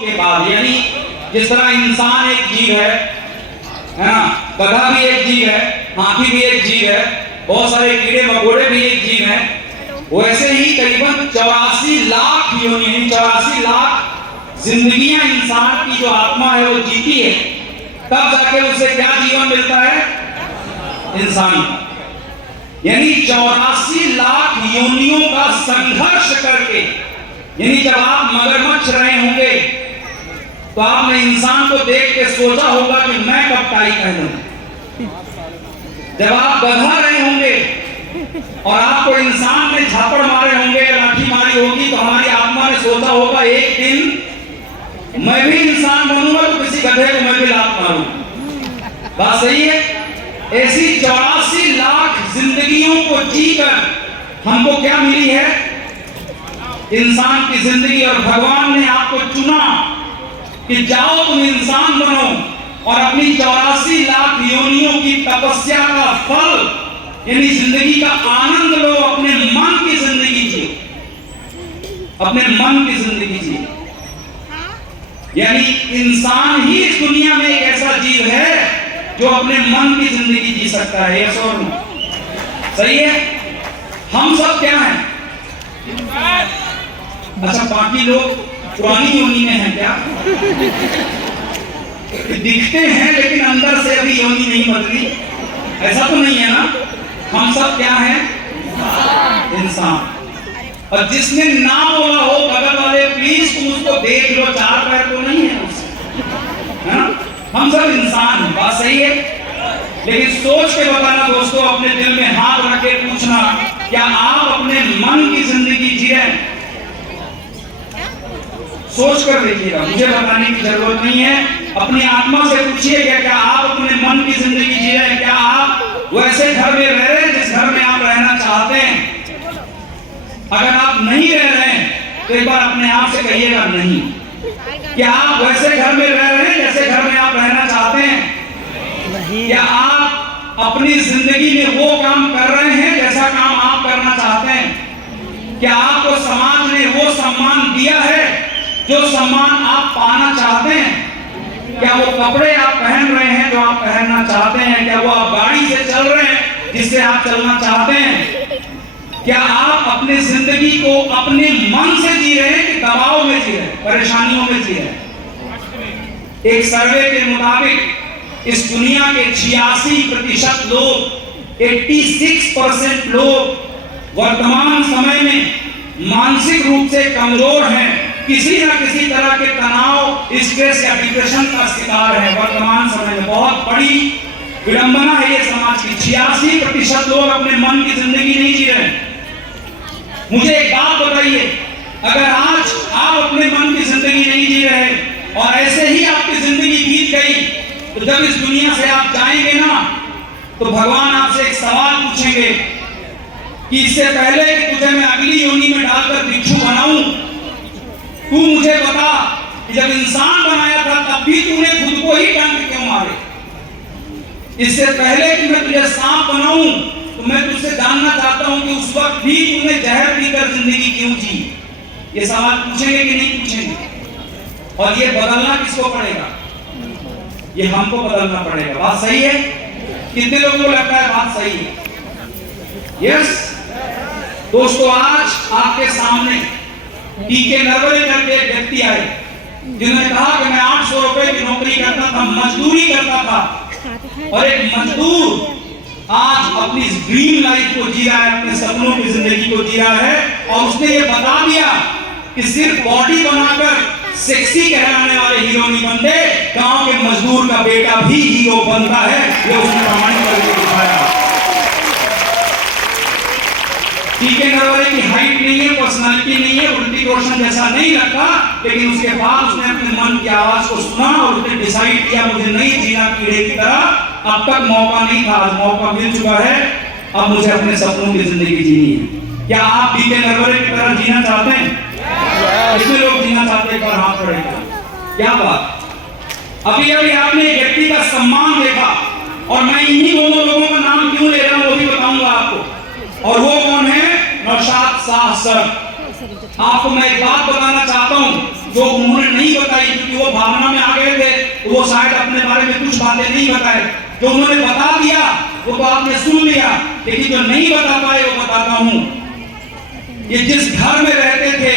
के बाद, यानी जिस तरह इंसान एक जीव है ना, गधा भी एक जीव है, हाथी भी एक जीव है, बहुत सारे कीड़े मकोड़े भी एक जीव हैं, वैसे ही करीबन 84 लाख योनि, 84 लाख जिंदगियां इंसान की जो आत्मा है वो जीती है, तब जाके उसे क्या जीवन मिलता है? इंसान। यानी 84 लाख योनियों का संघर्ष करके, यानी जब आप मगरमच्छ रहे होंगे तो आपने इंसान को देख के सोचा होगा कि मैं कब टाई पहनूं। जब आप गधा रहे होंगे और आपको इंसान ने झापड़ मारे होंगे, लाठी मारी होगी, तो हमारी आत्मा ने सोचा होगा एक दिन मैं भी इंसान बनूंगा तो किसी गधे को मैं भी लात मारूं। बात सही है? ऐसी 84 लाख जिंदगियों को जीकर हमको क्या मिली है? इंसान की जिंदगी। और भगवान ने आपको चुना कि जाओ तुम इंसान बनो और अपनी 84 लाख योनियों की तपस्या का फल यानी जिंदगी का आनंद लो, अपने मन की जिंदगी जियो, अपने मन की जिंदगी जियो। यानी इंसान ही इस दुनिया में एक ऐसा जीव है जो अपने मन की जिंदगी जी सकता है। यस और नो? सही है? हम सब क्या हैं? अच्छा, बाकी लोग पुरानी योनि में हैं क्या? दिखते हैं लेकिन अंदर से अभी योनि नहीं बदली, ऐसा तो नहीं है ना? हम सब क्या हैं? इंसान। और जिसने ना बोला हो बगल वाले, प्लीज तुम उसको देख लो, 4 पैर तो नहीं है उससे, है ना? हम सब इंसान हैं। बात सही है? लेकिन सोच के बताना दोस्तों, अपने दिल में हाथ रख के पूछना, क्या आप अपने मन की जिंदगी जी रहे हैं? सोच कर देखिएगा, मुझे बताने की जरूरत नहीं है। अपनी आत्मा से पूछिएगा, क्या आप अपने मन की जिंदगी जी रहे हैं? क्या आप वैसे घर में रह रहे हैं जिस घर में आप रहना चाहते हैं? अगर आप नहीं रह रहे हैं तो एक बार अपने आप से कहिएगा नहीं। क्या आप वैसे घर में रह रहे हैं जैसे घर में आप रहना चाहते हैं? नहीं। क्या आप अपनी जिंदगी में वो काम कर रहे हैं जैसा काम आप करना चाहते हैं? क्या आपको समाज ने वो सम्मान दिया है जो सम्मान आप पाना चाहते हैं? क्या वो कपड़े आप पहन रहे हैं जो आप पहनना चाहते हैं? क्या वो आप गाड़ी से चल रहे हैं जिससे आप चलना चाहते हैं? क्या आप अपनी जिंदगी को अपने मन से जी रहे हैं कि दबाव में जी रहे हैं, परेशानियों में जी रहे हैं? एक सर्वे के मुताबिक इस दुनिया के 86% लोग, 86% लोग वर्तमान समय में मानसिक रूप से कमजोर हैं, किसी ना किसी तरह के तनाव, स्ट्रेस या डिप्रेशन का शिकार है। वर्तमान समय में बहुत बड़ी विडंबना है ये समाज की। 86% लोग अपने मन की जिंदगी नहीं जी रहे हैं। मुझे एक बात बताइए, अगर आज आप अपने मन की जिंदगी नहीं जी रहे और ऐसे ही आपकी जिंदगी बीत गई, तो जब इस दुनिया से आप जाएंगे ना, तो भगवान आपसे एक सवाल पूछेंगे कि इससे पहले कि तुझे मैं अगली योनि में डालकर भिक्षु बनाऊं, तू मुझे बता कि जब इंसान बनाया था तब भी तूने खुद को ही डंक क्यों मारे? इससे पहले कि मैं तुझे सांप बनाऊं तो मैं तुझसे जानना चाहता हूं कि उस वक्त भी तूने जहर पीकर जिंदगी क्यों जी? ये सवाल पूछेंगे कि नहीं पूछेंगे? और ये बदलना किसको पड़ेगा? ये हमको बदलना पड़ेगा। बात सही है? कितने लोगों को लगता है बात सही है? यस दोस्तों, आज आपके सामने टीके नरवरे करके एक व्यक्ति आए जिन्होंने कहा कि मैं 800 रुपए की नौकरी करता था, मजदूरी करता था, और एक मजदूर आज अपनी ड्रीम लाइफ को जी रहा है, अपने सपनों की जिंदगी को जी रहा है। और उसने ये बता दिया कि सिर्फ बॉडी बनाकर सेक्सी कहलाने वाले हीरो नहीं बनते, गांव के मजदूर का बेटा भी हीरो बनता है। ये उसने प्रमाणित करके दिखाया। टीके नरवरे की हाइट नहीं है, पर्सनालिटी नहीं है, उल्टी रोशन जैसा नहीं लगता, लेकिन उसके बाद उसने अपने मन की आवाज को सुना और उसने डिसाइड किया मुझे नहीं जीना कीड़े की तरह। अब तक मौका नहीं था, आज मौका मिल चुका है, अब मुझे अपने सपनों की जिंदगी जीनी है। क्या आप टीके नरवरे की तरह जीना चाहते हैं? कितने लोग जीना चाहते हैं? हाथ पड़ेगा। क्या बात, अभी अभी आपने एक व्यक्ति का सम्मान देखा, और मैं इन्हीं दोनों लोगों का नाम क्यों ले रहा हूं वो भी बताऊंगा आपको। और वो कौन है? नौशाद शाह सर। आपको मैं एक बात बताना चाहता हूं जो उन्होंने नहीं बताई वो शायद अपने बारे में कुछ बातें नहीं बताए, जो उन्होंने बता दिया वो तो आपने सुन लिया, लेकिन जो नहीं बता पाए वो बताता हूं। ये जिस घर में रहते थे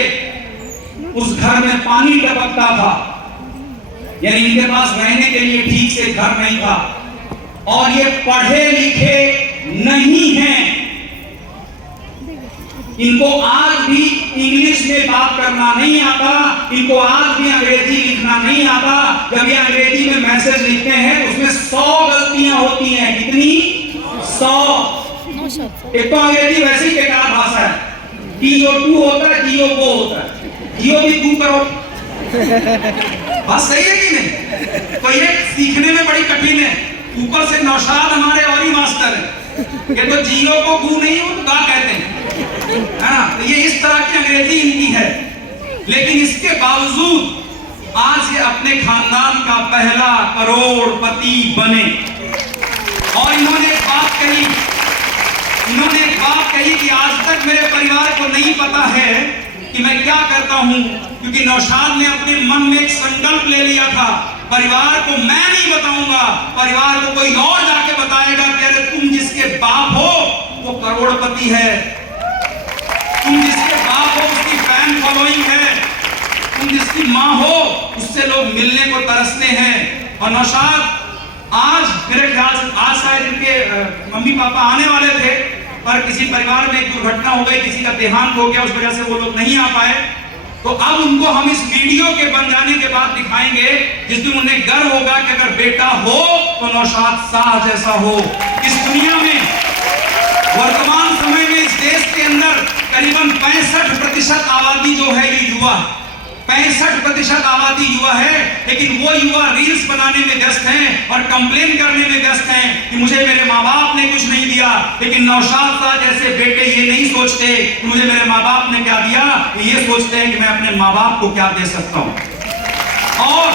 उस घर में पानी टपकता था, यानी इनके पास रहने के लिए ठीक से घर नहीं था, और ये पढ़े लिखे नहीं हैं। इनको आज भी इंग्लिश में बात करना नहीं आता, इनको आज भी अंग्रेजी लिखना नहीं आता। जब ये अंग्रेजी में मैसेज लिखते हैं तो उसमें 100 गलतियां होती हैं। कितनी? 100। एक तो अंग्रेजी वैसे ही बेकार भाषा है। TO2 होता है, TO होता है, TO भी तू करो। बात सही है कि नहीं? तो ये सीखने में बड़ी कठिन है। ऊपर से नौशाद हमारे और ही मास्टर है, ये तो जियो को गु नहीं वो तो गा कहते हैं, हाँ। तो ये इस तरह की अंग्रेजी इनकी है, लेकिन इसके बावजूद आज ये अपने खानदान का पहला करोड़पति बने। और इन्होंने एक बात कही कि आज तक मेरे परिवार को नहीं पता है कि मैं क्या करता हूं, क्योंकि नौशाद ने अपने मन में एक संकल्प ले लिया था, परिवार को मैं नहीं बताऊंगा, परिवार को कोई और जाके बताएगा कि अरे तुम जिसके बाप हो वो करोड़पति है, तुम जिसके बाप हो उसकी फैन फॉलोइंग है, तुम जिसकी माँ हो उससे लोग मिलने को तरसते हैं। और नौशाद आज मेरे ख्याल से आज शायद इनके मम्मी पापा आने वाले थे, पर किसी परिवार में एक दुर्घटना हो गई, किसी का देहांत हो गया, उस वजह से वो लोग नहीं आ पाए। तो अब उनको हम इस वीडियो के बन जाने के बाद दिखाएंगे, जिस दिन उन्हें गर्व होगा कि अगर बेटा हो तो नौशाद शाह जैसा हो। इस दुनिया में वर्तमान समय में इस देश के अंदर करीबन 65% आबादी जो है ये युवा, 65% आबादी युवा है, लेकिन वो युवा रील्स बनाने में व्यस्त हैं और कंप्लेन करने में व्यस्त हैं कि मुझे मेरे माँ बाप ने कुछ नहीं दिया। लेकिन नौशाद शाह जैसे बेटे ये नहीं सोचते कि मुझे मेरे माँ बाप ने क्या दिया, ये सोचते हैं कि मैं अपने माँ बाप को क्या दे सकता हूँ। और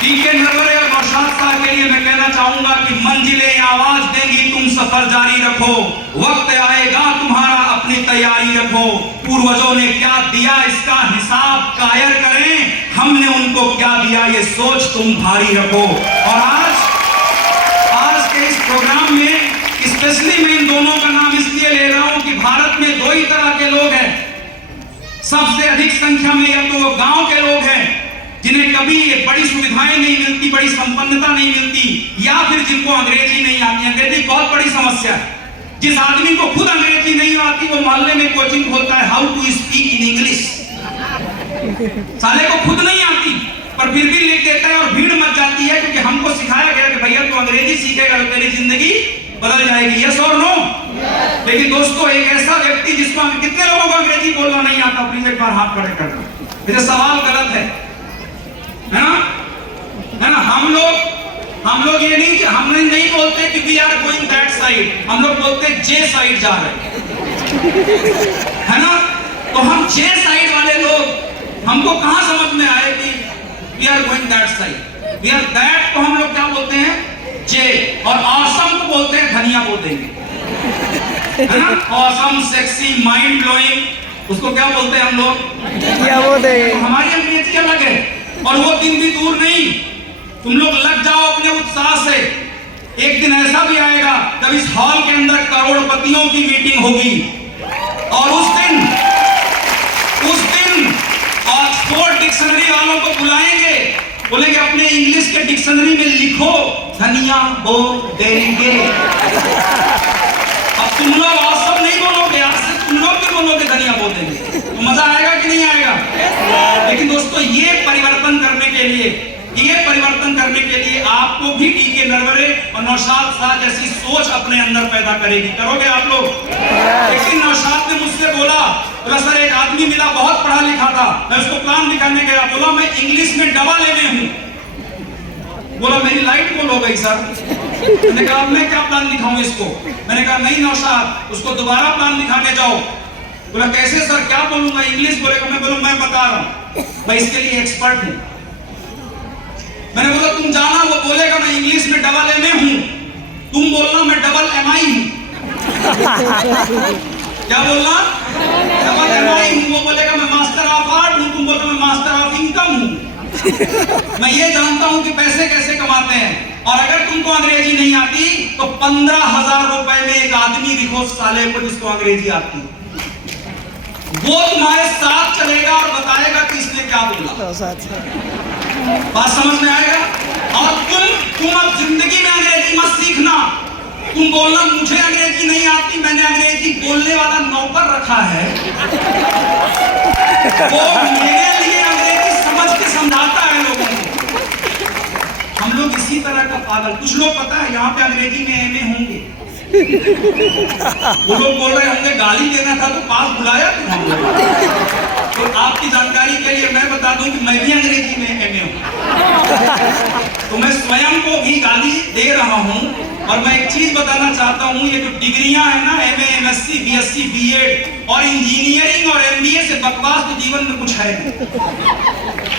टीके नरवरे और नौशाद शाह के लिए मैं कहना चाहूंगा कि मंजिलें आवाज देंगी, तुम सफर जारी रखो, वक्त आएगा तुम्हारा अपनी तैयारी रखो, पूर्वजों ने क्या दिया इसका हिसाब कायर करें, हमने उनको क्या दिया ये सोच तुम भारी रखो। और आज के इस प्रोग्राम में स्पेशली मैं इन दोनों का नाम इसलिए ले रहा हूं कि भारत में दो ही तरह के लोग हैं। सबसे अधिक संख्या में या तो वो गांव के लोग हैं जिन्हें कभी बड़ी सुविधाएं नहीं मिलती, बड़ी संपन्नता नहीं मिलती, या फिर जिनको अंग्रेजी नहीं आती। अंग्रेजी बहुत बड़ी समस्या है। जिस आदमी को खुद अंग्रेजी नहीं आती वो मोहल्ले में कोचिंग खोलता है, how to speak in English. साले को खुद नहीं आती पर फिर भी लिख देता है और भीड़ मच जाती है, क्योंकि हमको सिखाया गया कि भैया तू अंग्रेजी सीखेगा तो तेरी जिंदगी बदल जाएगी। यस और नो? लेकिन दोस्तों एक ऐसा व्यक्ति जिसको कितने लोगों को अंग्रेजी बोलना नहीं आता, प्लीज एक बार हाथ खड़े करना। मेरा सवाल गलत है ना? हम लोग ये नहीं, हम नहीं बोलते कि we are going that side, हम लोग बोलते जे साइड जा रहे है ना? तो हम जे साइड वाले लोग, हमको कहां समझ में आए कि we are going that side, we are that को हम लोग क्या बोलते हैं? जे। और ऑसम को बोलते हैं धनिया बोल देंगे, है ना? ऑसम, सेक्सी, माइंड ब्लोइंग, उसको क्या बोलते हैं हम लोग? क्या बोलते हैं? तो हमारी अंग्रेजी अलग है। और वो दिन भी दूर नहीं, तुम लोग लग जाओ अपने उत्साह से। एक दिन ऐसा भी आएगा जब इस हॉल के अंदर करोड़पतियों की मीटिंग होगी, और उस दिन ऑक्सफोर्ड डिक्शनरी वालों को बुलाएंगे, बोलेंगे अपने इंग्लिश के डिक्शनरी में लिखो धनिया बोल देंगे। अब तुम लोग ऑसम नहीं बोलोगे, आज से तुम लोग भी बोलोगे धनिया बोल देंगे, तो मजा आएगा कि नहीं आएगा? लेकिन दोस्तों ये परिवर्तन करने के लिए आपको भी टीके नरवरे और नौशाद शाह जैसी सोच अपने अंदर पैदा करेगी। करोगे आप लोग? लेकिन नौशाद ने मुझसे बोला सर एक आदमी मिला बहुत पढ़ा लिखा था, मैं उसको प्लान दिखाने गया, बोला मैं इंग्लिश में दवा लेने हूं। बोला मेरी लाइट बोल हो गई सर। मैंने कहा मैं क्या प्लान दिखाऊं इसको? मैंने कहा नहीं नौशाद, उसको दोबारा प्लान दिखाने जाओ। बोला कैसे सर, क्या बोलूंगा? इंग्लिश बोलेगा। मैं बोला मैं बता रहा हूं, मैं इसके लिए एक्सपर्ट हूं। मैंने बोला तुम जाना, वो बोलेगा मैं इंग्लिश में डबल एमए हूं, तुम बोलना मैं डबल एमआई हूं। क्या बोलना? डबल एमआई हूं। वो बोलेगा मैं मास्टर ऑफ आर्ट हूं, तुम बोलना मैं मास्टर ऑफ इनकम हूं। मैं ये जानता हूं कि पैसे कैसे कमाते हैं। और अगर तुमको अंग्रेजी नहीं आती तो 15,000 रुपए में एक आदमी दिखो साले को जिसको अंग्रेजी आती है, वो तुम्हारे साथ चलेगा और बताएगा कि इसने क्या बोला। बात समझ में आएगा? और तुम अब जिंदगी में अंग्रेजी मत सीखना। तुम बोलना मुझे अंग्रेजी नहीं आती, मैंने अंग्रेजी बोलने वाला नौकर रखा है, वो मेरे लिए अंग्रेजी समझ के समझाता है लोगों को। हम लोग इसी तरह का पागल, कुछ लोग पता है यहाँ पे अंग्रेजी में एमए होंगे, वो लोग बोल रहे होंगे गाली देना था तो पास बुलाया तुम हम लोग। तो आपकी जानकारी के लिए मैं बता दूं कि मैं भी अंग्रेजी में एमए हूँ, तो मैं स्वयं को भी गाली दे रहा हूँ। और मैं एक चीज बताना चाहता हूँ, ये जो डिग्रियां है ना, एमए, एमएससी, बीएससी, बीएड और इंजीनियरिंग और एमबीए से बकवास तो जीवन में कुछ है नहीं।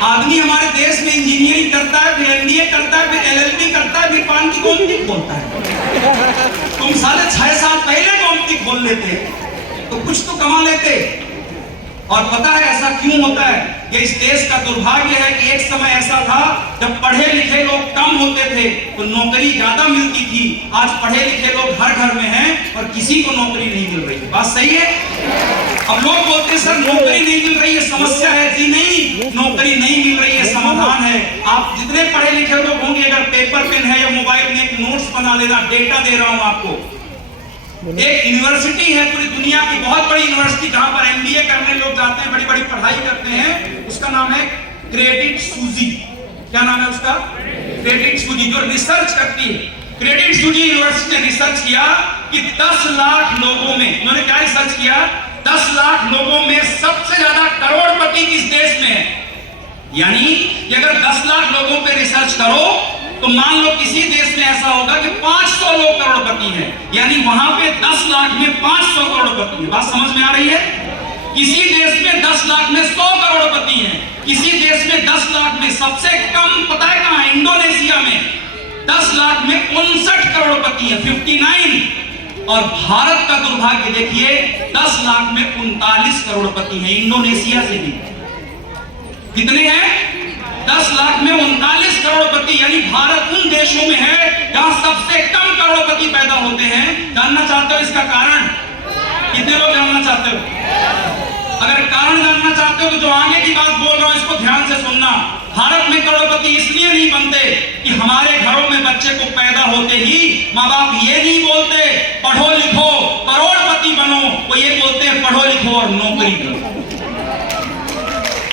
आदमी हमारे देश में इंजीनियरिंग करता है, फिर एमबीए करता है, फिर एलएलबी करता है, फिर पान की गोमती खोलता है। तुम साले 6 साल पहले गोमती खोल लेते तो कुछ तो कमा लेते। और पता है ऐसा क्यों होता है? ये इस देश का दुर्भाग्य है कि एक समय ऐसा था जब पढ़े लिखे लोग कम होते थे तो नौकरी ज्यादा मिलती थी। आज पढ़े लिखे लोग हर घर में हैं और किसी को नौकरी नहीं मिल रही है। बात सही है? अब लोग बोलते हैं सर नौकरी नहीं मिल रही है समस्या है। जी नहीं, नौकरी नहीं मिल रही है समाधान है। आप जितने पढ़े लिखे लोग होंगे, अगर पेपर पेन है या मोबाइल में एक नोट्स बना लेना, डेटा दे रहा हूं आपको। एक यूनिवर्सिटी है पूरी दुनिया की बहुत बड़ी यूनिवर्सिटी, जहां पर एमबीए करने लोग जाते हैं, बड़ी बड़ी पढ़ाई करते हैं। उसका नाम है क्रेडिट सूजी। क्या नाम है उसका? क्रेडिट सूजी, जो रिसर्च करती है। क्रेडिट सूजी यूनिवर्सिटी ने रिसर्च किया कि 10 लाख लोगों में, उन्होंने क्या रिसर्च किया? 10 लाख लोगों में सबसे ज्यादा करोड़पति किस देश में है। यानी कि अगर 10 लाख लोगों पे रिसर्च करो तो मान लो किसी देश में ऐसा होगा कि 500 लोग करोड़पति हैं, यानी वहां पे 10 लाख में 500 करोड़पति है। बात समझ में आ रही है? किसी देश में 10 लाख में 100 करोड़पति हैं, किसी देश में 10 लाख में सबसे कम पता है कहां? इंडोनेशिया में 10 लाख में 59 करोड़पति है, 59। और भारत का दुर्भाग्य देखिए, 10 लाख में 39 करोड़पति है, इंडोनेशिया से भी। कितने हैं? 10 लाख में 39 करोड़पति, यानी भारत उन देशों में है जहां सबसे कम करोड़पति पैदा होते हैं। जानना चाहते हो इसका कारण? कितने लोग जानना चाहते हो? अगर कारण जानना चाहते हो तो जो आगे की बात बोल रहा हूं इसको ध्यान से सुनना। भारत में करोड़पति इसलिए नहीं बनते कि हमारे घरों में बच्चे को पैदा होते ही माँ बाप ये नहीं बोलते पढ़ो लिखो करोड़पति बनो, वो ये बोलते हैं पढ़ो लिखो और नौकरी करो।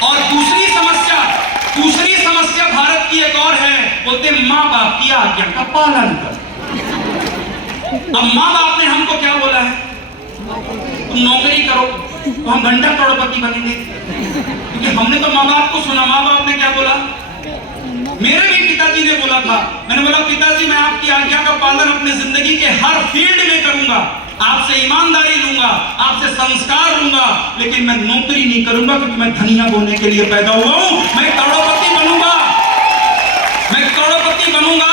और दूसरी समस्या भारत की एक और है, बोलते माँ बाप की आज्ञा का पालन कर। अब माँ बाप ने हमको क्या बोला है? तुम नौकरी करो तो हम घंटा करोड़पति बनेंगे, क्योंकि हमने तो माँ बाप को सुना। माँ बाप ने क्या बोला? मेरे भी पिताजी ने बोला था, मैंने बोला पिताजी मैं आपकी आज्ञा का पालन अपने जिंदगी के हर फील्ड में करूंगा, आपसे ईमानदारी लूंगा, आपसे संस्कार लूंगा, लेकिन मैं नौकरी नहीं करूंगा क्योंकि मैं धनिया बोने के लिए पैदा हुआ हूं। मैं करोड़पति बनूंगा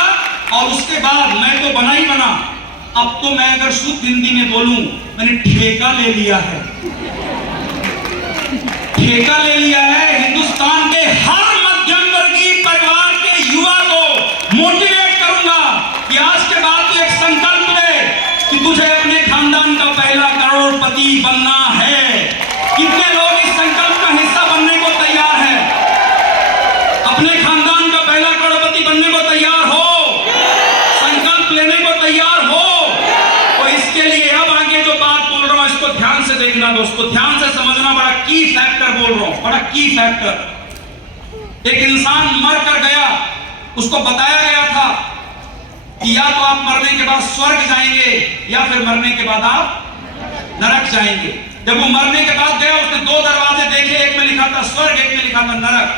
और उसके बाद मैं तो बना ही बना। अब तो मैं अगर शुद्ध हिंदी में बोलूं, मैंने ठेका ले लिया है हिंदुस्तान के हर मध्यम वर्गीय परिवार के युवा को मोटिवेट करूंगा कि आज के बाद तू एक संकल्प ले कि तुझे अपने खानदान का पहला करोड़पति बनना है। कितने लोग इस संकल्प का हिस्सा बनने को तैयार हैं? अपने खानदान का पहला करोड़पति बनने को तैयार हो? संकल्प लेने को तैयार हो? तो इसके लिए अब आगे जो बात बोल रहा हूं इसको ध्यान से देखना दोस्तों, ध्यान से समझना। बड़ा की फैक्टर बोल रहा हूं, बड़ा की फैक्टर। एक इंसान मर कर गया, उसको बताया गया था कि या तो आप मरने के बाद स्वर्ग जाएंगे या फिर मरने के बाद आप नरक जाएंगे। जब वो मरने के बाद गया, उसने 2 दरवाजे देखे, एक में लिखा था स्वर्ग, एक में लिखा था नरक।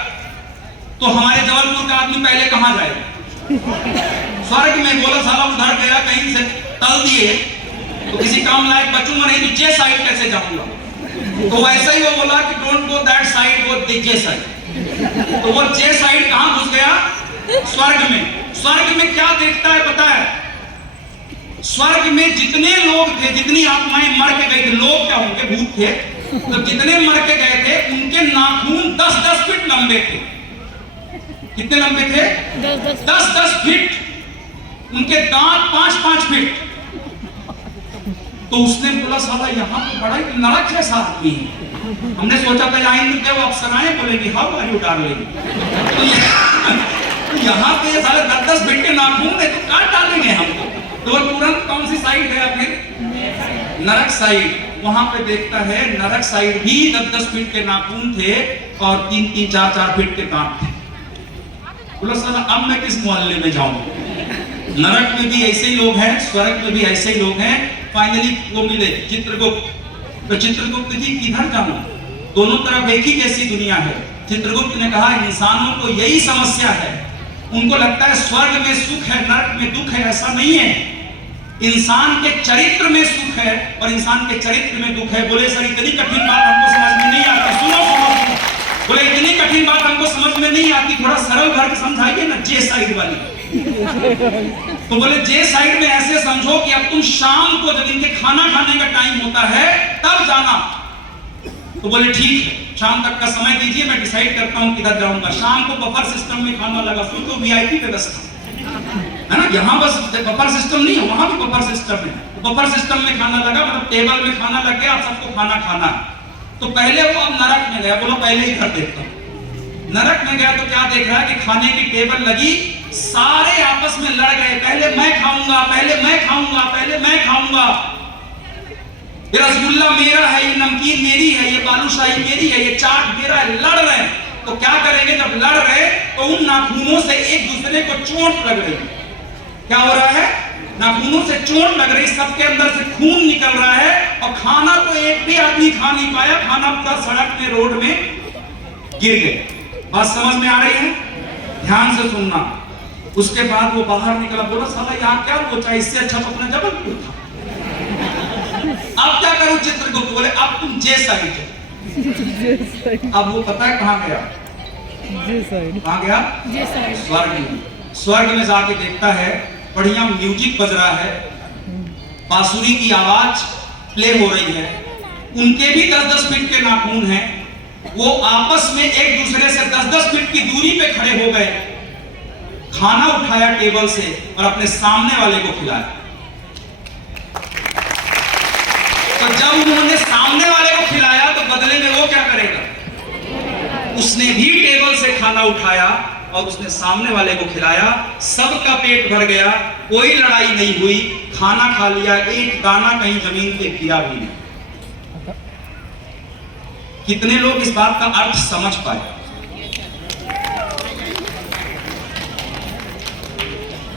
तो हमारे जबलपुर का आदमी पहले कहां जाएगा? स्वर्ग में। बोला साला उधर गया कहीं से तल दिए तो किसी काम लायक बचूंगा नहीं, तो जे साइड कैसे जाऊंगा? तो वैसा ही वो बोला कि don't go that side, go J side. तो वो जे साइड कहां घुस गया? स्वर्ग में। स्वर्ग में क्या देखता है पता है? स्वर्ग में जितने लोग थे, जितनी आत्माएं मर के गई थी, लोग क्या होंगे, भूत थे, तो जितने मर के गए थे उनके नाखून 10-10 फीट लंबे थे। कितने लंबे थे? 10-10 फीट। उनके दांत 5-5 फीट। तो उसने बोला साला यहाँ तो बड़ा ही नरक जैसा आदमी है। हमने सोचा था आएंगे क्या वो अफसराएं बोलेंगे हाउ आर यू डार्लिंग, तो यहाँ पे साले 10-10 फीट के नाखून है तो काट डालेंगे हमको। तो तुरंत कौन सी साइड गया फिर? नरक साइड। वहां पे देखता है नरक साइड भी 10-10 फीट के नाखून थे और 3-3, 4-4 फीट के दांत थे। बोला साला अब मैं किस मोहल्ले में जाऊं? नरक में भी ऐसे ही लोग हैं, स्वर्ग में भी ऐसे ही लोग हैं। फाइनली वो मिले चित्रगुप्त। तो चित्रगुप्त जी किधर जाऊं? दोनों तरफ एक ही जैसी दुनिया है। चित्रगुप्त ने कहा इंसानों को यही समस्या है, उनको लगता है स्वर्ग में सुख है नरक में दुख है। ऐसा नहीं है, इंसान के चरित्र में सुख है और इंसान के चरित्र में दुख है। बोले सर इतनी कठिन बात हमको समझ में नहीं आती। सुनो। बोले इतनी कठिन बात हमको समझ में नहीं आती, थोड़ा सरल भर समझाइए ना, जे साइड वाली। तो बोले जे साइड में ऐसे समझो कि अब तुम शाम को जब इनके खाना खाने का टाइम होता है तब जाना। तो बोले ठीक है, शाम तक का समय दीजिए, मैं डिसाइड करता हूं किधर जाऊंगा। शाम को बफर सिस्टम में खाना लगा, तो वीआईपी व्यवस्था है ना, यहाँ बस बफर सिस्टम नहीं है, वहां भी बफर सिस्टम है। बफर सिस्टम में खाना लगा, मतलब टेबल में खाना लग गया, आप सबको खाना खाना। तो पहले वो अब नरक में गया, बोलो पहले ही घर देखता हूं। नरक में गया तो क्या देख रहा है कि खाने की टेबल लगी, सारे आपस में लड़ गए, पहले मैं खाऊंगा, पहले मैं खाऊंगा, पहले मैं खाऊंगा। ये रसगुल्ला मेरा है, ये नमकीन मेरी है, ये बालूशाही मेरी है, ये चाट मेरा है। लड़ रहे हैं तो क्या करेंगे? जब लड़ रहे तो उन नाखूनों से एक दूसरे को चोट लग रही। क्या हो रहा है? नाखूनों से चोट लग रही, सबके अंदर से खून निकल रहा है और खाना तो एक भी आदमी खा नहीं पाया, खाना पूरा सड़क में रोड में गिर गए। बात समझ में आ रही है? ध्यान से सुनना। उसके बाद वो बाहर निकला, बोला साला यहाँ क्या सोचा, इससे अच्छा तो अपना जबलपुर था। अब क्या करूं चित्रगुप्त? बोले अब तुम जे साइड जाओ। अब वो पता है कहां गया? कहां गया? स्वर्ग में। स्वर्ग में जाके देखता है बढ़िया म्यूजिक बज रहा है, बांसुरी की आवाज प्ले हो रही है। उनके भी 10-10 फीट के नाखून हैं। वो आपस में एक दूसरे से 10-10 फीट की दूरी पे खड़े हो गए। खाना उठाया टेबल से और अपने सामने वाले को खिलाया। तो जब उन्होंने सामने वाले को खिलाया तो बदले में वो क्या करेगा? उसने भी टेबल से खाना उठाया और उसने सामने वाले को खिलाया। सबका पेट भर गया, कोई लड़ाई नहीं हुई, खाना खा लिया, एक दाना कहीं जमीन पे गिरा भी नहीं। कितने लोग इस बात का अर्थ समझ पाए?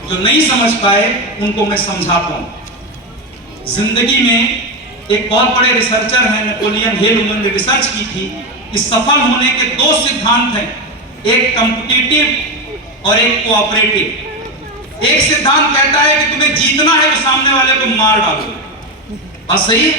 जो नहीं समझ पाए उनको मैं समझाता हूं। जिंदगी में एक बहुत बड़े रिसर्चर हैं, नेपोलियन हिल, उन्होंने रिसर्च की थी कि सफल होने के 2 सिद्धांत हैं, एक कॉम्पिटिटिव और एक कोऑपरेटिव। एक सिद्धांत कहता है कि तुम्हें जीतना है तो सामने वाले को मार डालो, बस सही।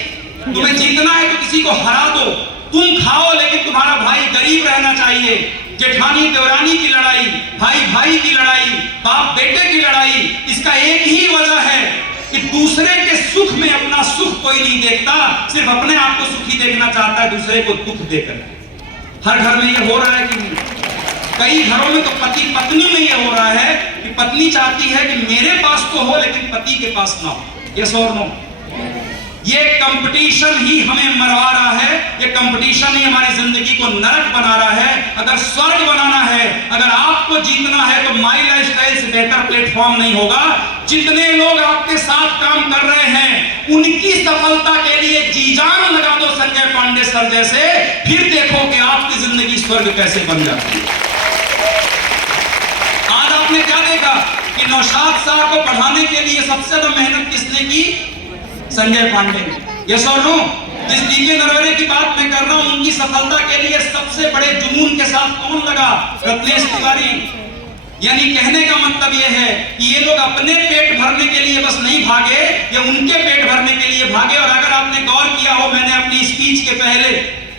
तुम्हें जीतना है तो किसी को हरा दो, तुम खाओ लेकिन तुम्हारा भाई गरीब रहना चाहिए। जेठानी देवरानी की लड़ाई, भाई भाई की लड़ाई, बाप बेटे की लड़ाई, इसका एक ही वजह है कि दूसरे के सुख में अपना सुख कोई नहीं देखता, सिर्फ अपने आप को सुखी देखना चाहता है, दूसरे को दुख देकर। हर घर में ये हो रहा है कि नहीं? कई घरों में तो पति पत्नी में ये हो रहा है कि पत्नी चाहती है कि मेरे पास तो हो लेकिन पति के पास ना हो। यस और नो? ये कंपटीशन ही हमें मरवा रहा है, ये कंपटीशन ही हमारी जिंदगी को नरक बना रहा है। अगर स्वर्ग बनाना है, अगर आपको जीतना है तो माई लाइफस्टाइल से बेहतर प्लेटफॉर्म नहीं होगा। जितने लोग आपके साथ काम कर रहे हैं उनकी सफलता के लिए जी जान लगा दो संजय पांडे सर जैसे, फिर देखो कि आपकी जिंदगी स्वर्ग कैसे बन जाती है। आज आपने क्या देखा कि नौशाद साहब को पढ़ाने के लिए सबसे ज्यादा मेहनत किसने की? संजय पांडे। यस और नो? जिस डीके नरवरे की बात मैं कर रहा हूं, उनकी सफलता के लिए सबसे बड़े जुनून के साथ कौन लगा? रत्नेश तिवारी। यानी कहने का मतलब यह है कि ये लोग अपने पेट भरने के लिए बस नहीं भागे, ये उनके पेट भरने के लिए भागे। और अगर आपने गौर किया हो, मैंने अपनी स्पीच के पहले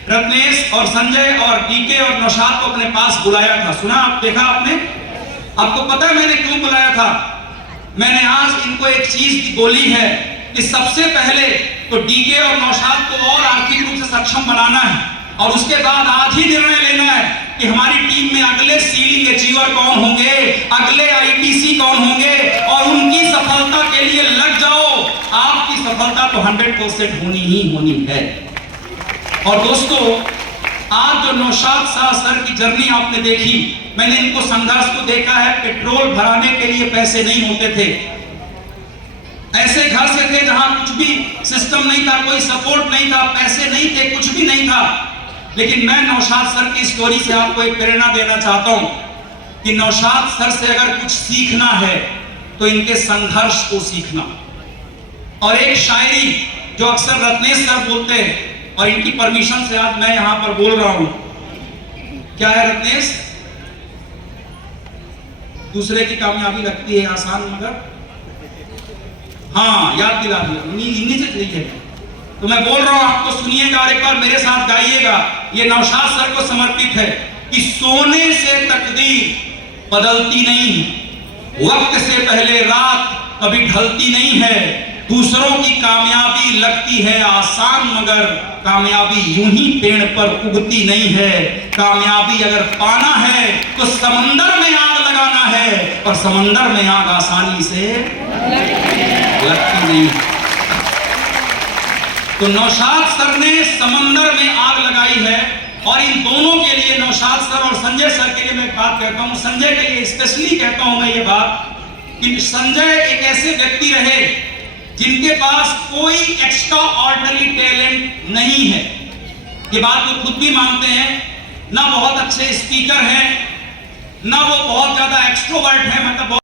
रत्नेश और संजय और डीके और नौशाद को अपने पास बुलाया था। सुना? आप देखा आपने? आपको पता है मैंने क्यों बुलाया था? मैंने आज इनको एक चीज की बोली है कि सबसे पहले तो डीके और नौशाद को और आर्थिक रूप से सक्षम बनाना है और उसके बाद आज ही निर्णय लेना है कि हमारी टीम में अगले सीलिंग अचीवर कौन होंगे, अगले आईटीसी कौन होंगे, और उनकी सफलता के लिए लग जाओ। आपकी सफलता तो 100% होनी ही होनी है। और दोस्तों, आज जो नौशाद शाह सर की जर्नी आपने देखी, मैंने इनको संघर्ष को देखा है। पेट्रोल भराने के लिए पैसे नहीं होते थे, ऐसे घर से थे जहां कुछ भी सिस्टम नहीं था, कोई सपोर्ट नहीं था, पैसे नहीं थे, कुछ भी नहीं था। लेकिन मैं नौशाद सर की स्टोरी से आपको एक प्रेरणा देना चाहता हूं कि नौशाद सर से अगर कुछ सीखना है तो इनके संघर्ष को सीखना। और एक शायरी जो अक्सर रत्नेश सर बोलते हैं, और इनकी परमिशन से आज मैं यहां पर बोल रहा हूं, क्या है रत्नेश? दूसरे की कामयाबी लगती है आसान मगर, हाँ याद दिला दिया, इन्हीं से चाहिए है। तो मैं बोल रहा हूं, आपको सुनिएगा और एक बार मेरे साथ गाइएगा। ये नौशाद सर को समर्पित है कि सोने से तकदीर बदलती नहीं है, वक्त से पहले रात कभी ढलती नहीं है, दूसरों की कामयाबी लगती है आसान मगर कामयाबी यूं ही पेड़ पर उगती नहीं है। कामयाबी अगर पाना है तो समंदर में आग लगाना है, और समंदर में आग आसानी से लगती नहीं। तो नौशाद सर ने समंदर में आग लगाई है, और इन दोनों के लिए, नौशाद सर और संजय सर के लिए मैं बात कहता हूं, संजय के लिए स्पेशली कहता हूं मैं ये बात कि संजय एक ऐसे व्यक्ति रहे जिनके पास कोई एक्स्ट्रा ऑर्डिनरी टैलेंट नहीं है। ये बात वो खुद भी मानते हैं। ना बहुत अच्छे स्पीकर हैं, ना वो बहुत ज्यादा एक्सट्रोवर्ट हैं, मतलब